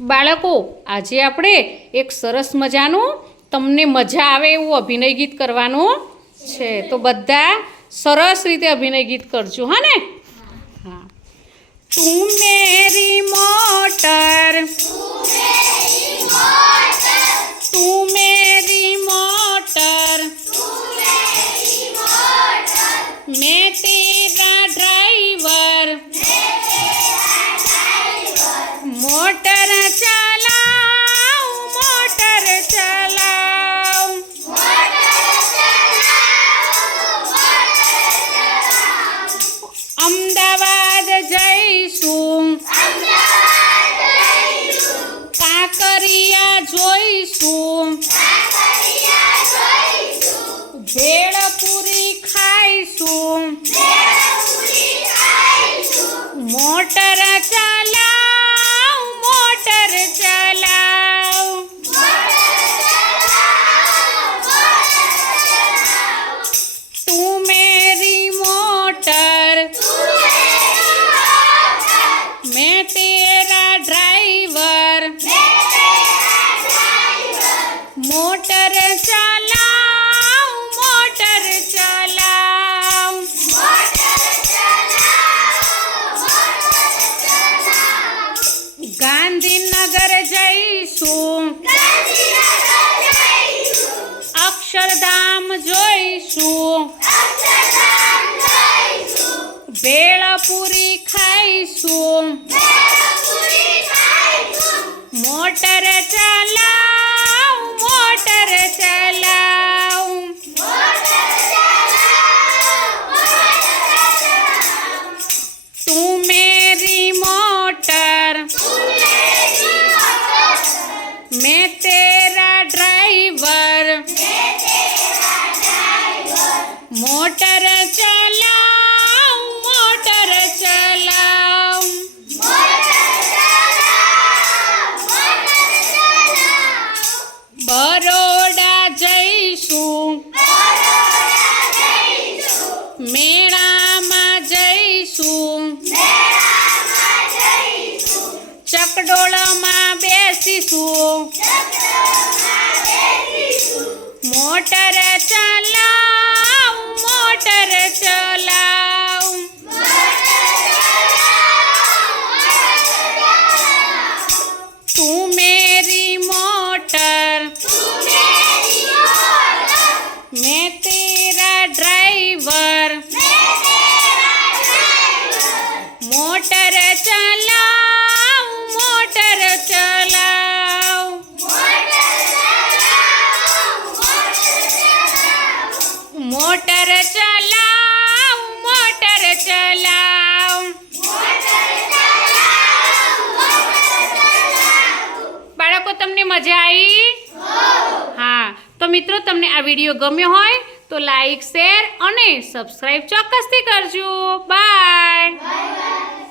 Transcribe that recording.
બાળકો, આજે આપણે એક સરસ મજાનું તમને મજા આવે એવું અભિનય ગીત કરવાનું છે. તો બધા સરસ રીતે અભિનય ગીત કરજો, હા ને? હા. તું મેરી મોટર, તું મેરી મોટર, मैं तेरा ड्राइवर, मोटर चलाऊं, मोटर चलाऊं, अमदावाद जईशुं, काकरिया जोईशुं, भेळपुरी खाईशुं, मोटर चलाऊं, मोटर चलाऊं, तू मेरी मोटर, मैं तेरा ड्राइवर, मोटर चलाऊं, मोटर चलाऊं, गांधीनगर जईशुं, अक्षरधाम जोईशुं, भेळपुरी खाईशुं, मोटर चलाऊं, मोटर चलाऊं, तू मेरी मोटर, मैं तेरा ड्राइवर, मोटर चलाऊं, मोटर चलाऊं, बरोड़ा जईशुं, मेळामां जईशुं, चकडोळमां बेसीशुं, मोटर चलाऊं, मोटर चलाऊं, तू मेरी मोटर, मैं तेरा ड्राइवर, मोटर चलाऊं, मोटर चलाऊं, मोटर चलाऊं, मोटर चलाऊं. બાળકો, તમને મજા આવી? હા. તો મિત્રો, તમને આ વિડીયો ગમ્યો હોય તો લાઈક, શેર અને સબસ્ક્રાઈબ ચોક્કસથી કરજો. બાય.